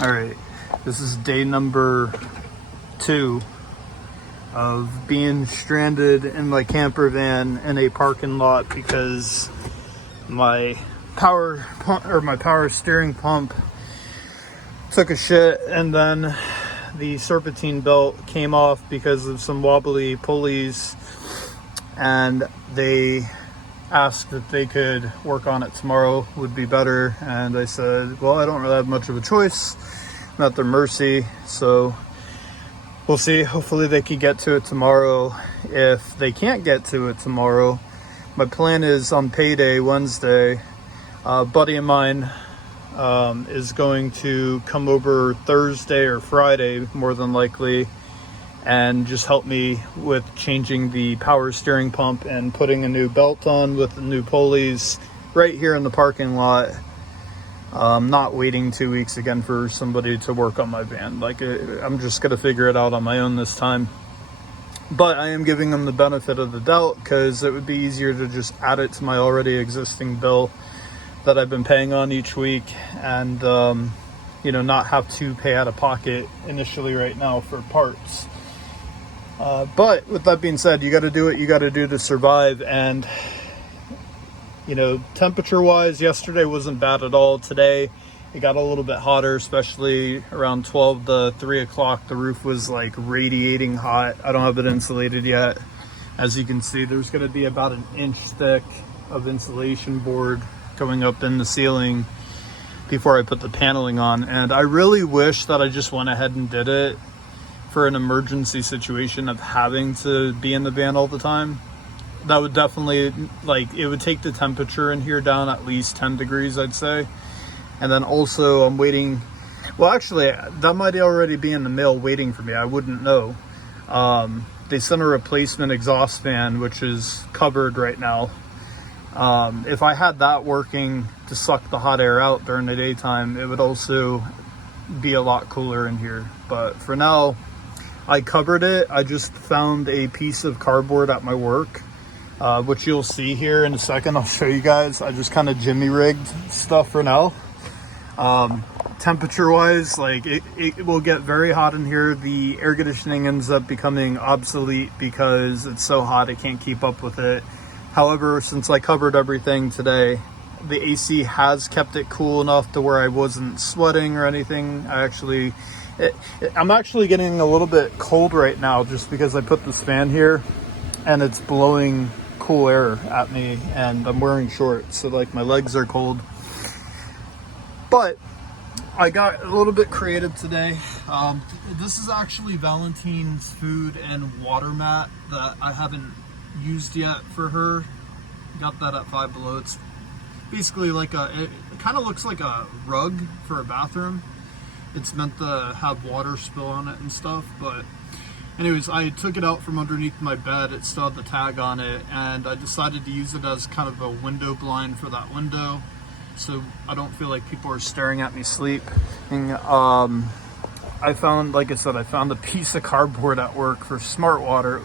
All right, this is day number 2 of being stranded in my camper van in a parking lot because my power steering pump took a shit, and then the serpentine belt came off because of some wobbly pulleys, and they asked if they could work on it tomorrow would be better, and I said, well, I don't really have much of a choice. I'm at their mercy, so we'll see. Hopefully they can get to it tomorrow. If they can't get to it tomorrow, my plan is on payday Wednesday, a buddy of mine is going to come over Thursday or Friday, more than likely, and just help me with changing the power steering pump and putting a new belt on with the new pulleys right here in the parking lot. I'm not waiting 2 weeks again for somebody to work on my van. I'm just gonna figure it out on my own this time. But I am giving them the benefit of the doubt because it would be easier to just add it to my already existing bill that I've been paying on each week, and not have to pay out of pocket initially right now for parts. But with that being said, you got to do what you got to do to survive. And temperature wise, yesterday wasn't bad at all. Today it got a little bit hotter, especially around 12 to 3 o'clock. The roof was like radiating hot. I don't have it insulated yet. As you can see, there's going to be about an inch thick of insulation board going up in the ceiling before I put the paneling on. And I really wish that I just went ahead and did it for an emergency situation of having to be in the van all the time. That would definitely, it would take the temperature in here down at least 10 degrees, I'd say. And then also I'm waiting, well, actually that might already be in the mail waiting for me. I wouldn't know. They sent a replacement exhaust fan, which is covered right now. If I had that working to suck the hot air out during the daytime, it would also be a lot cooler in here. But for now, I covered it. I just found a piece of cardboard at my work, which you'll see here in a second. I'll show you guys. I just kind of jimmy rigged stuff for now. Temperature wise, it will get very hot in here. The air conditioning ends up becoming obsolete because it's so hot it can't keep up with it. However, since I covered everything today, the AC has kept it cool enough to where I wasn't sweating or anything. I'm actually getting a little bit cold right now just because I put this fan here and it's blowing cool air at me, and I'm wearing shorts, so my legs are cold. But I got a little bit creative today. This is actually Valentina's food and water mat that I haven't used yet for her. Got that at Five Below. It's basically it kind of looks like a rug for a bathroom. It's meant to have water spill on it and stuff, but anyways, I took it out from underneath my bed. It still had the tag on it, and I decided to use it as kind of a window blind for that window, so I don't feel like people are staring at me sleep. And I found, like I said, I found a piece of cardboard at work for smart water.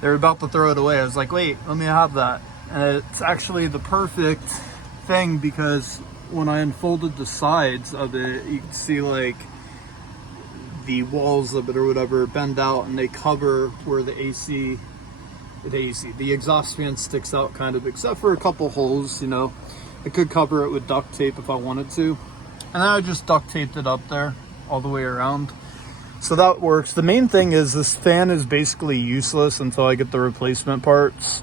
They were about to throw it away. I was like, wait, let me have that. And it's actually the perfect thing because when I unfolded the sides of it, you can see the walls of it or whatever bend out, and they cover where the exhaust fan sticks out kind of, except for a couple holes. I could cover it with duct tape if I wanted to, and then I just duct taped it up there all the way around. So that works. The main thing is this fan is basically useless until I get the replacement parts.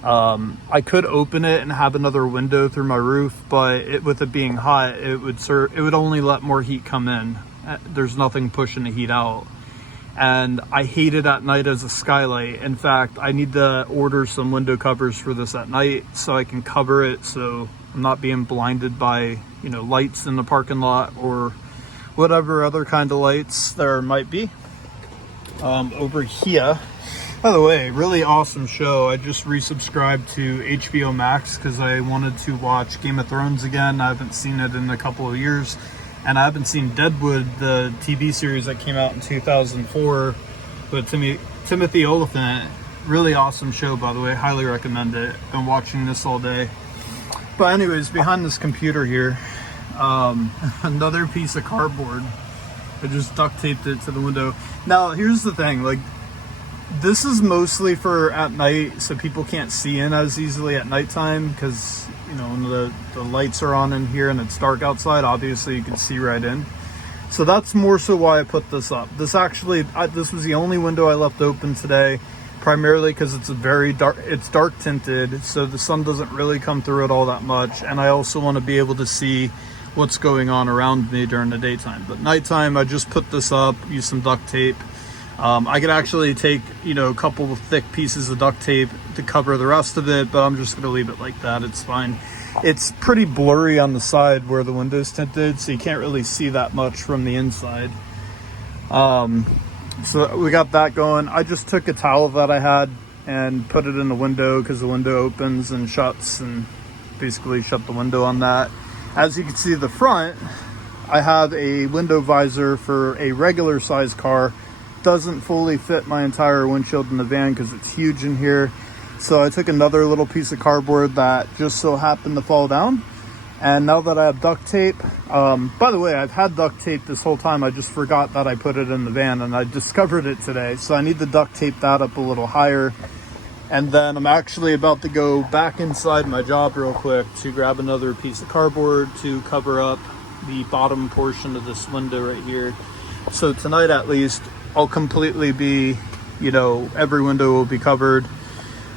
I could open it and have another window through my roof, but with it being hot, it would only let more heat come in. There's nothing pushing the heat out. And I hate it at night as a skylight. In fact, I need to order some window covers for this at night so I can cover it so I'm not being blinded by, lights in the parking lot or whatever other kind of lights there might be. Over here, by the way, really awesome show. I just resubscribed to HBO Max because I wanted to watch Game of Thrones again. I haven't seen it in a couple of years. And I haven't seen Deadwood, the TV series that came out in 2004 with Timothy Oliphant. Really awesome show, by the way. Highly recommend it. Been watching this all day. But anyways, behind this computer here, Another piece of cardboard. I just duct taped it to the window. Now, here's the thing, like, this is mostly for at night, so people can't see in as easily at nighttime, because, you know, when the lights are on in here and it's dark outside, obviously you can see right in. So that's more so why I put this up. This actually, this was the only window I left open today, primarily because it's it's dark tinted, so the sun doesn't really come through it all that much, and I also want to be able to see what's going on around me during the daytime. But nighttime, I just put this up, use some duct tape. I could actually take, you know, a couple of thick pieces of duct tape to cover the rest of it, but I'm just going to leave it like that. It's fine. It's pretty blurry on the side where the window's tinted, so you can't really see that much from the inside. So we got that going. I just took a towel that I had and put it in the window because the window opens and shuts, and basically shut the window on that. As you can see, the front, I have a window visor for a regular size car. Doesn't fully fit my entire windshield in the van because it's huge in here. So I took another little piece of cardboard that just so happened to fall down. And now that I have duct tape, by the way, I've had duct tape this whole time. I just forgot that I put it in the van, and I discovered it today. So I need to duct tape that up a little higher. And then I'm actually about to go back inside my job real quick to grab another piece of cardboard to cover up the bottom portion of this window right here. So tonight, at least, I'll completely be, you know, every window will be covered,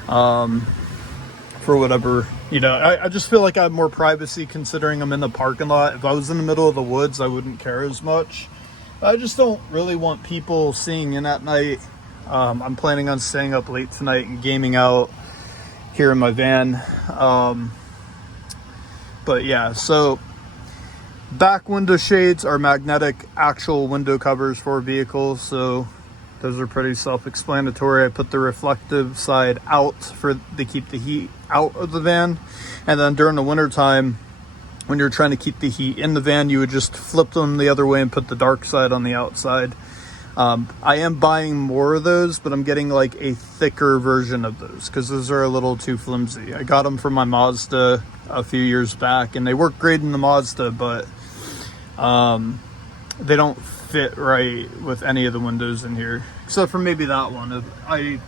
for whatever, you know, I just feel like I have more privacy considering I'm in the parking lot. If I was in the middle of the woods, I wouldn't care as much. I just don't really want people seeing in at night. I'm planning on staying up late tonight and gaming out here in my van. But yeah, so back window shades are magnetic actual window covers for vehicles, so those are pretty self-explanatory. I put the reflective side out to keep the heat out of the van, and then during the winter time, when you're trying to keep the heat in the van, you would just flip them the other way and put the dark side on the outside. I am buying more of those, but I'm getting like a thicker version of those because those are a little too flimsy. I got them from my Mazda a few years back, and they work great in the Mazda, but they don't fit right with any of the windows in here, except for maybe that one. If I,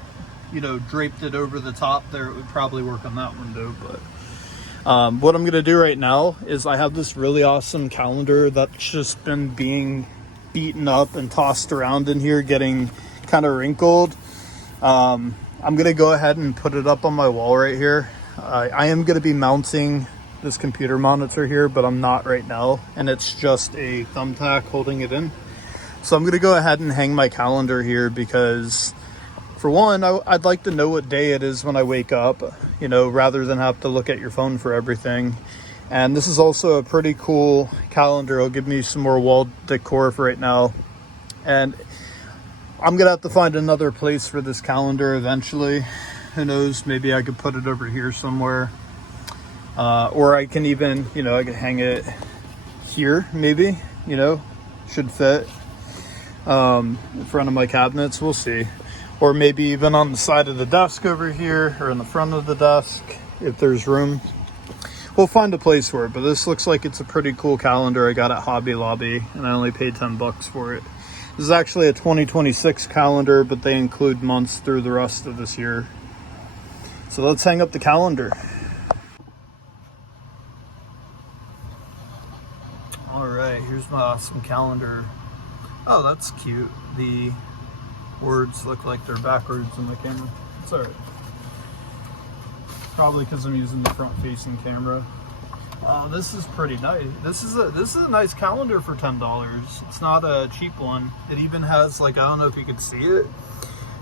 you know, draped it over the top there, it would probably work on that window. But what I'm gonna do right now is I have this really awesome calendar that's just been being beaten up and tossed around in here, getting kind of wrinkled. I'm gonna go ahead and put it up on my wall right here. I am gonna be mounting this computer monitor here, but I'm not right now, and it's just a thumbtack holding it in. So I'm gonna go ahead and hang my calendar here because, for one, I'd like to know what day it is when I wake up, you know, rather than have to look at your phone for everything. And this is also a pretty cool calendar. It'll give me some more wall decor for right now. And I'm gonna have to find another place for this calendar eventually. Who knows, maybe I could put it over here somewhere. Or I can even, you know, I could hang it here, maybe, you know, should fit in front of my cabinets. We'll see. Or maybe even on the side of the desk over here, or in the front of the desk, if there's room. We'll find a place for it, but this looks like it's a pretty cool calendar I got at Hobby Lobby, and I only paid $10 for it. This is actually a 2026 calendar, but they include months through the rest of this year. So let's hang up the calendar. All right, here's my awesome calendar. Oh, that's cute. The words look like they're backwards in the camera. It's all right. Probably because I'm using the front-facing camera. This is pretty nice. This is a nice calendar for $10. It's not a cheap one. It even has, like, I don't know if you can see it.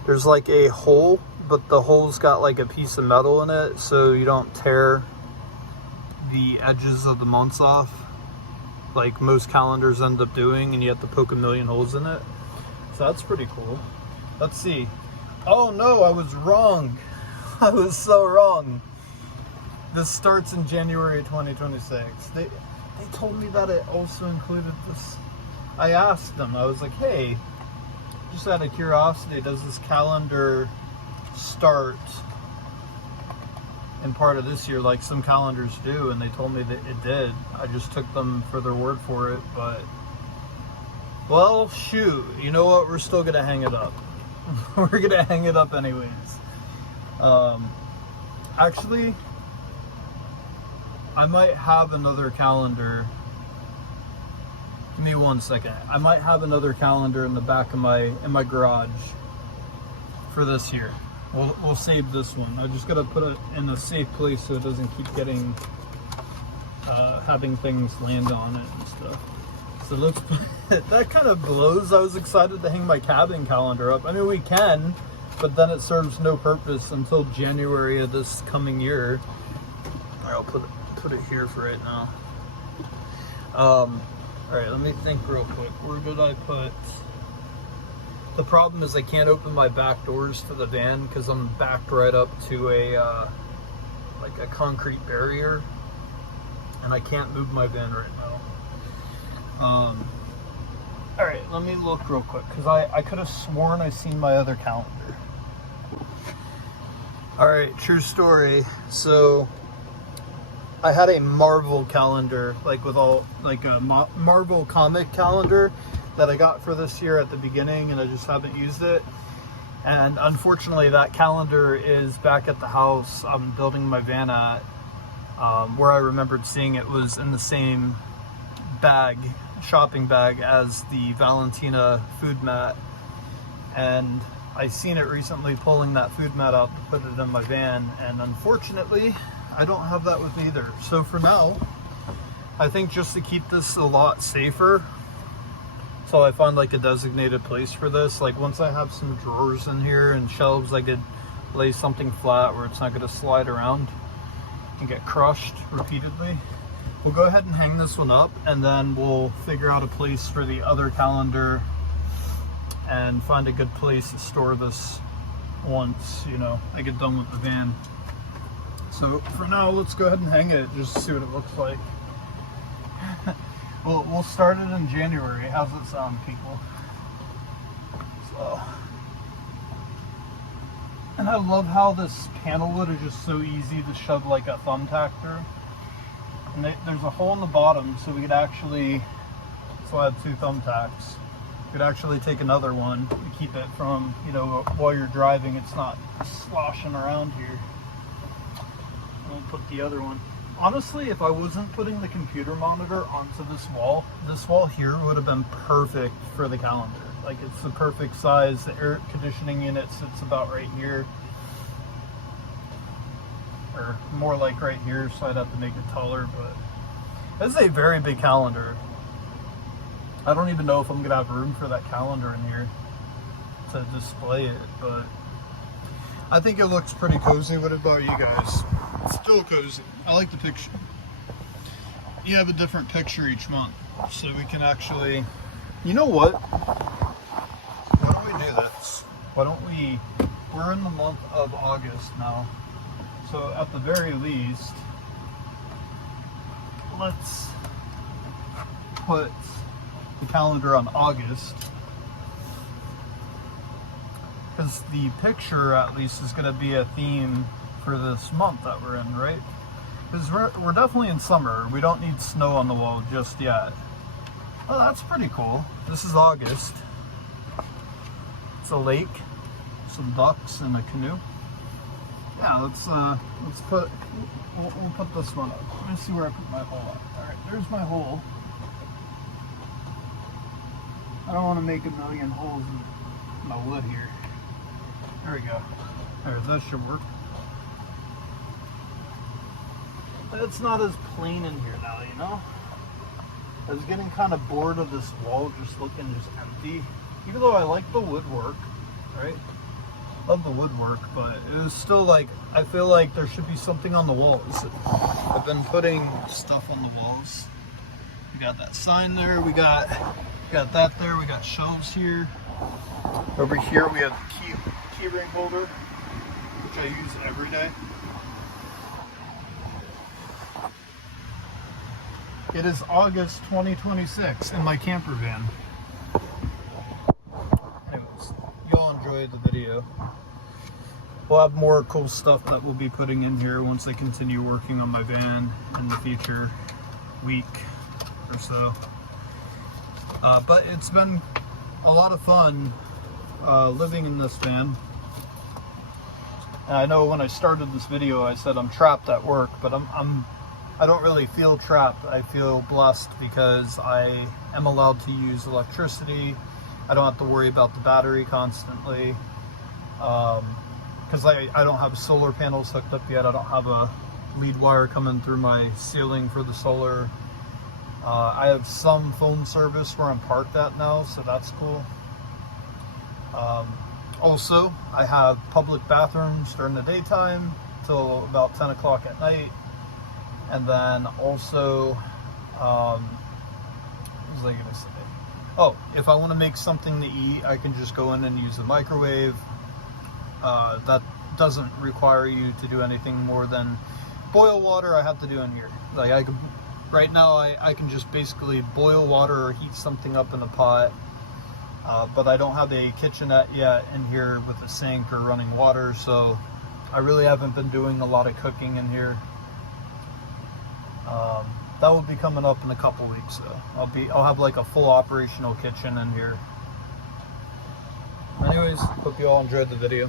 There's like a hole, but the hole's got like a piece of metal in it, so you don't tear the edges of the months off, like most calendars end up doing, and you have to poke a million holes in it. So that's pretty cool. Let's see. Oh no, I was wrong. I was so wrong. This starts in January 2026. They told me that it also included this. I asked them, I was like, hey, just out of curiosity, does this calendar start in part of this year like some calendars do, and they told me that it did. I just took them for their word for it, but well, shoot, you know what? We're still gonna hang it up. We're gonna hang it up anyways. Actually, I might have another calendar. Give me 1 second. I might have another calendar in the back of my garage for this year. We'll save this one. I just gotta put it in a safe place so it doesn't keep getting having things land on it and stuff. So let's put that kind of blows. I was excited to hang my cabin calendar up. I mean, we can, but then it serves no purpose until January of this coming year. I'll put it here for right now. All right, let me think real quick. Where did I put? The problem is I can't open my back doors to the van because I'm backed right up to a like a concrete barrier, and I can't move my van right now. All right, let me look real quick because I could have sworn I seen my other calendar. All right, true story. So I had a Marvel calendar, like with all, like a Marvel comic calendar that I got for this year at the beginning, and I just haven't used it. And unfortunately, that calendar is back at the house I'm building my van at, where I remembered seeing it was in the same bag, shopping bag, as the Valentina food mat. And I seen it recently pulling that food mat out to put it in my van, and unfortunately I don't have that with me either. So for now, I think just to keep this a lot safer, so I find like a designated place for this. Like once I have some drawers in here and shelves, I could lay something flat where it's not going to slide around and get crushed repeatedly. We'll go ahead and hang this one up, and then we'll figure out a place for the other calendar and find a good place to store this once, you know, I get done with the van. So for now, let's go ahead and hang it, just to see what it looks like. We'll start it in January. How's it sound, people? So, and I love how this panel wood is just so easy to shove like a thumbtack through. And there's a hole in the bottom, so we could actually, so I have 2 thumbtacks. You could actually take another one to keep it from, you know, while you're driving, it's not sloshing around here. We'll put the other one. Honestly, if I wasn't putting the computer monitor onto this wall here would have been perfect for the calendar. Like, it's the perfect size. The air conditioning unit sits about right here, or more like right here, so I'd have to make it taller. But this is a very big calendar. I don't even know if I'm gonna have room for that calendar in here to display it, but I think it looks pretty cozy. What about you guys? It's still cozy. I like the picture. You have a different picture each month, so we can actually, you know what? Why don't we do this? Why don't we, we're in the month of August now, so at the very least, let's put the calendar on August, because the picture at least is going to be a theme for this month that we're in, right? Because we're definitely in summer. We don't need snow on the wall just yet. Oh, that's pretty cool. This is August. It's a lake, some ducks, and a canoe. Yeah, let's put, we'll put this one up. Let me see where I put my hole at. All right, there's my hole. I don't want to make a million holes in my wood here. There we go. There, that should work. It's not as plain in here now, you know? I was getting kind of bored of this wall just looking just empty. Even though I like the woodwork, right? Love the woodwork, but it was still like, I feel like there should be something on the walls. I've been putting stuff on the walls. We got that sign there, we got that there, we got shelves here. Over here we have the key ring holder, which I use every day. It is August 2026 in my camper van. Anyways, y'all enjoyed the video. we'll have more cool stuff that we'll be putting in here once I continue working on my van in the future week or so. But it's been a lot of fun living in this van. And I know when I started this video I said I'm trapped at work, but I don't really feel trapped. I feel blessed because I am allowed to use electricity. I don't have to worry about the battery constantly. Because I don't have solar panels hooked up yet. I don't have a lead wire coming through my ceiling for the solar. I have some phone service where I'm parked at now, so that's cool. Also, I have public bathrooms during the daytime till about 10 o'clock at night. And then also, what was I gonna say? Oh, if I want to make something to eat, I can just go in and use the microwave. That doesn't require you to do anything more than boil water. I have to do in here. Like I could, right now, I can just basically boil water or heat something up in a pot. But I don't have a kitchenette yet in here with a sink or running water, so I really haven't been doing a lot of cooking in here. That will be coming up in a couple weeks, so I'll have like a full operational kitchen in here. Anyways, hope you all enjoyed the video.